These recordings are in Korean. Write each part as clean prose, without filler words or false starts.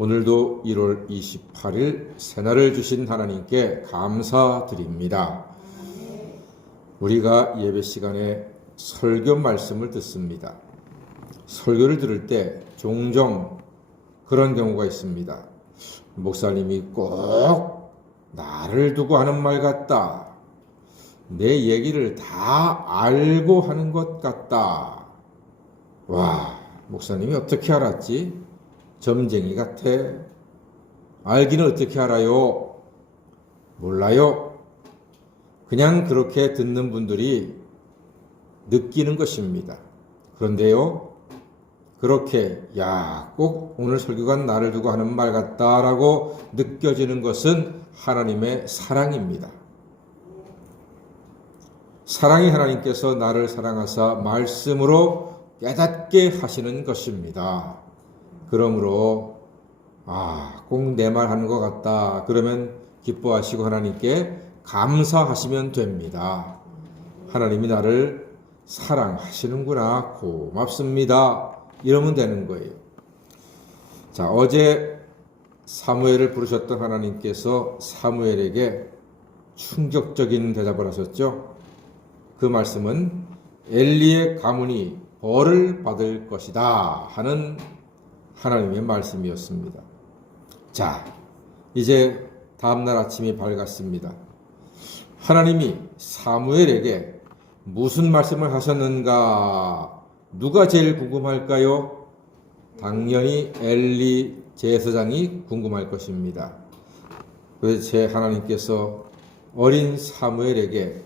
오늘도 1월 28일 새날을 주신 하나님께 감사드립니다. 우리가 예배 시간에 설교 말씀을 듣습니다. 설교를 들을 때 종종 그런 경우가 있습니다. 목사님이 꼭 나를 두고 하는 말 같다. 내 얘기를 다 알고 하는 것 같다. 와, 목사님이 어떻게 알았지? 점쟁이 같아. 알기는 어떻게 알아요? 몰라요. 그냥 그렇게 듣는 분들이 느끼는 것입니다. 그런데요, 그렇게 꼭 오늘 설교가 나를 두고 하는 말 같다라고 느껴지는 것은 하나님의 사랑입니다. 사랑이 하나님께서 나를 사랑하사 말씀으로 깨닫게 하시는 것입니다. 그러므로 꼭 내 말 하는 것 같다. 그러면 기뻐하시고 하나님께 감사하시면 됩니다. 하나님이 나를 사랑하시는구나. 고맙습니다. 이러면 되는 거예요. 자, 어제 사무엘을 부르셨던 하나님께서 사무엘에게 충격적인 대답을 하셨죠. 그 말씀은 엘리의 가문이 벌을 받을 것이다 하는 하나님의 말씀이었습니다. 자, 이제 다음날 아침이 밝았습니다. 하나님이 사무엘에게 무슨 말씀을 하셨는가? 누가 제일 궁금할까요? 당연히 엘리 제사장이 궁금할 것입니다. 그래서 제 하나님께서 어린 사무엘에게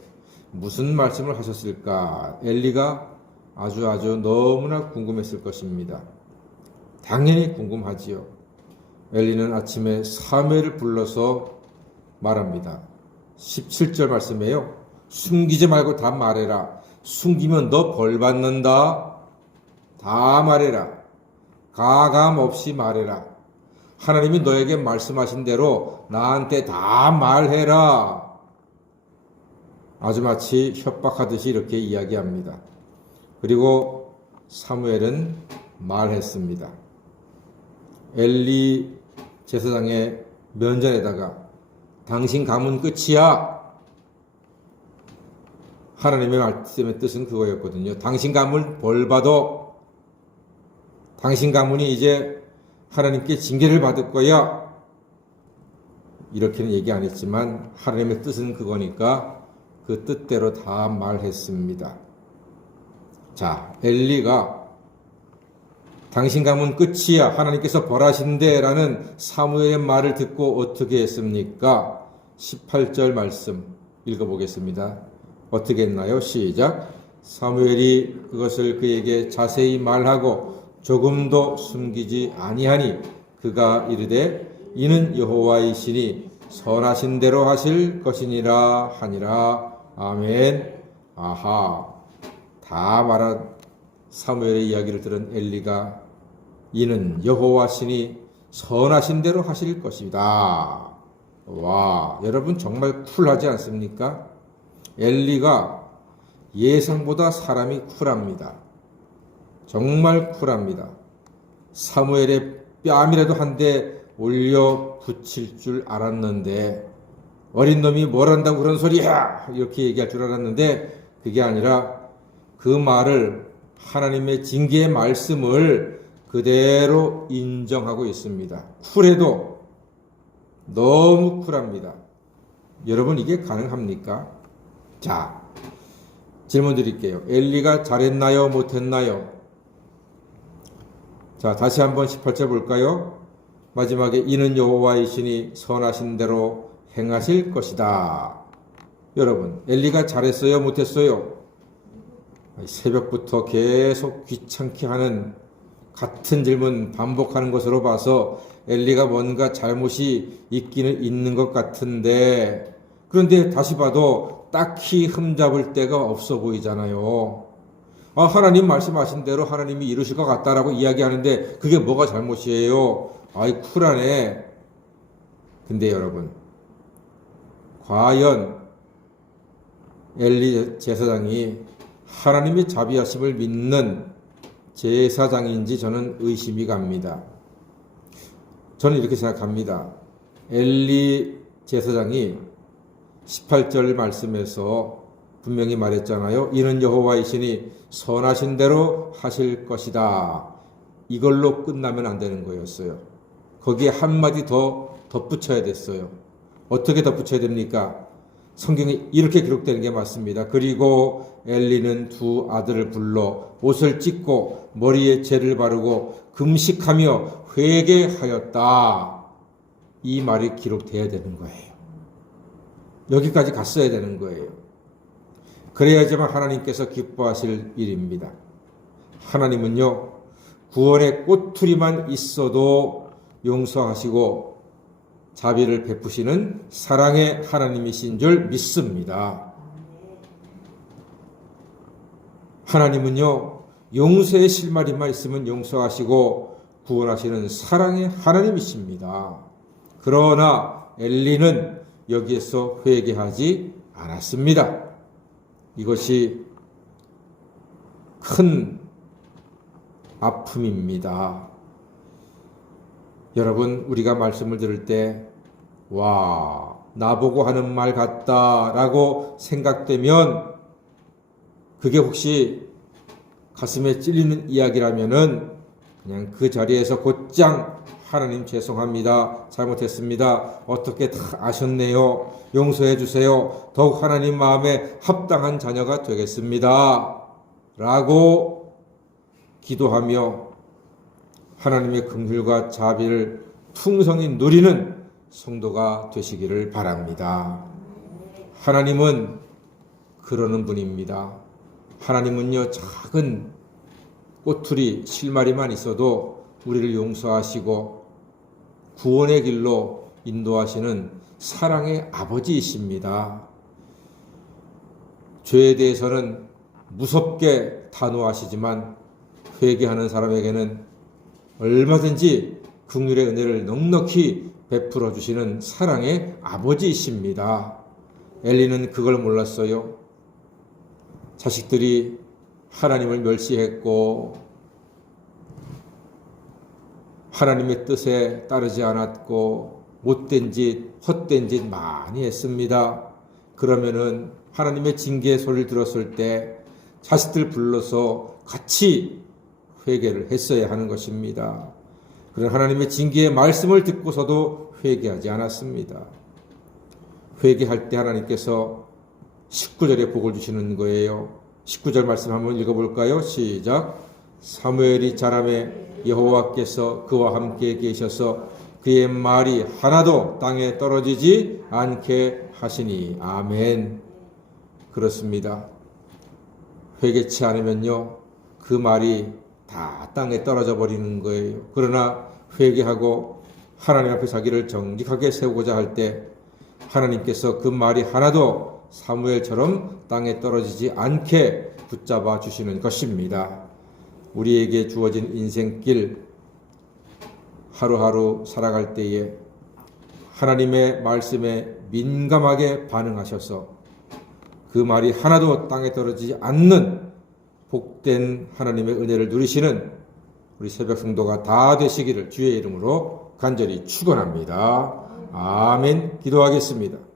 무슨 말씀을 하셨을까? 엘리가 아주 너무나 궁금했을 것입니다. 당연히 궁금하지요. 엘리는 아침에 사무엘을 불러서 말합니다. 17절 말씀이에요. 숨기지 말고 다 말해라. 숨기면 너 벌 받는다. 다 말해라. 가감 없이 말해라. 하나님이 너에게 말씀하신 대로 나한테 다 말해라. 아주 마치 협박하듯이 이렇게 이야기합니다. 그리고 사무엘은 말했습니다. 엘리 제사장의 면전에다가 당신 가문 끝이야. 하나님의 말씀의 뜻은 그거였거든요. 당신 가문 벌 받아. 당신 가문이 이제 하나님께 징계를 받을 거야. 이렇게는 얘기 안 했지만 하나님의 뜻은 그거니까 그 뜻대로 다 말했습니다. 자, 엘리가 당신 가문 끝이야. 하나님께서 벌하신대 라는 사무엘의 말을 듣고 어떻게 했습니까? 18절 말씀 읽어보겠습니다. 어떻게 했나요? 시작. 사무엘이 그것을 그에게 자세히 말하고 조금도 숨기지 아니하니 그가 이르되 이는 여호와이시니 선하신 대로 하실 것이니라 하니라. 아멘. 아하. 다 말한 사무엘의 이야기를 들은 엘리가 이는 여호와시니 선하신 대로 하실 것이다. 와, 여러분 정말 쿨하지 않습니까? 엘리가 예상보다 사람이 쿨합니다. 정말 쿨합니다. 사무엘의 뺨이라도 한 대 올려 붙일 줄 알았는데 어린 놈이 뭘 한다고 그런 소리야! 이렇게 얘기할 줄 알았는데 그게 아니라 그 말을 하나님의 징계의 말씀을 그대로 인정하고 있습니다. 쿨해도 너무 쿨합니다. 여러분 이게 가능합니까? 자, 질문 드릴게요. 엘리가 잘했나요? 못했나요? 자, 다시 한번 18절 볼까요? 마지막에 이는 여호와이시니 선하신 대로 행하실 것이다. 여러분, 엘리가 잘했어요? 못했어요? 새벽부터 계속 귀찮게 하는 같은 질문 반복하는 것으로 봐서 엘리가 뭔가 잘못이 있기는 있는 것 같은데 그런데 다시 봐도 딱히 흠잡을 데가 없어 보이잖아요. 하나님 말씀하신 대로 하나님이 이루실 것 같다라고 이야기하는데 그게 뭐가 잘못이에요? 쿨하네. 근데 여러분, 과연 엘리 제사장이 하나님의 자비하심을 믿는 제사장인지 저는 의심이 갑니다. 저는 이렇게 생각합니다. 엘리 제사장이 18절 말씀에서 분명히 말했잖아요. 이는 여호와이시니 선하신 대로 하실 것이다. 이걸로 끝나면 안 되는 거였어요. 거기에 한마디 더 덧붙여야 됐어요. 어떻게 덧붙여야 됩니까? 성경에 이렇게 기록되는 게 맞습니다. 그리고 엘리는 두 아들을 불러 옷을 찢고 머리에 재를 바르고 금식하며 회개하였다. 이 말이 기록돼야 되는 거예요. 여기까지 갔어야 되는 거예요. 그래야지만 하나님께서 기뻐하실 일입니다. 하나님은요, 구원의 꼬투리만 있어도 용서하시고 자비를 베푸시는 사랑의 하나님이신 줄 믿습니다. 하나님은요, 용서의 실마리만 있으면 용서하시고 구원하시는 사랑의 하나님이십니다. 그러나 엘리는 여기에서 회개하지 않았습니다. 이것이 큰 아픔입니다. 여러분, 우리가 말씀을 들을 때, 와, 나보고 하는 말 같다라고 생각되면, 그게 혹시 가슴에 찔리는 이야기라면은, 그냥 그 자리에서 곧장, 하나님 죄송합니다. 잘못했습니다. 어떻게 다 아셨네요. 용서해 주세요. 더욱 하나님 마음에 합당한 자녀가 되겠습니다. 라고 기도하며 하나님의 긍휼과 자비를 풍성히 누리는 성도가 되시기를 바랍니다. 하나님은 그러는 분입니다. 하나님은요, 작은 꼬투리, 실마리만 있어도 우리를 용서하시고 구원의 길로 인도하시는 사랑의 아버지이십니다. 죄에 대해서는 무섭게 단호하시지만 회개하는 사람에게는 얼마든지 긍휼의 은혜를 넉넉히 베풀어 주시는 사랑의 아버지이십니다. 엘리는 그걸 몰랐어요. 자식들이 하나님을 멸시했고 하나님의 뜻에 따르지 않았고 못된 짓, 헛된 짓 많이 했습니다. 그러면은 하나님의 징계의 소리를 들었을 때 자식들 불러서 같이 회개를 했어야 하는 것입니다. 그러나 하나님의 징계의 말씀을 듣고서도 회개하지 않았습니다. 회개할 때 하나님께서 19절에 복을 주시는 거예요. 19절 말씀 한번 읽어볼까요? 시작. 사무엘이 자라매 여호와께서 그와 함께 계셔서 그의 말이 하나도 땅에 떨어지지 않게 하시니. 아멘. 그렇습니다. 회개치 않으면요, 그 말이 다 땅에 떨어져 버리는 거예요. 그러나 회개하고 하나님 앞에 자기를 정직하게 세우고자 할 때 하나님께서 그 말이 하나도 사무엘처럼 땅에 떨어지지 않게 붙잡아 주시는 것입니다. 우리에게 주어진 인생길 하루하루 살아갈 때에 하나님의 말씀에 민감하게 반응하셔서 그 말이 하나도 땅에 떨어지지 않는 복된 하나님의 은혜를 누리시는 우리 새벽 성도가 다 되시기를 주의 이름으로 간절히 축원합니다. 아멘. 기도하겠습니다.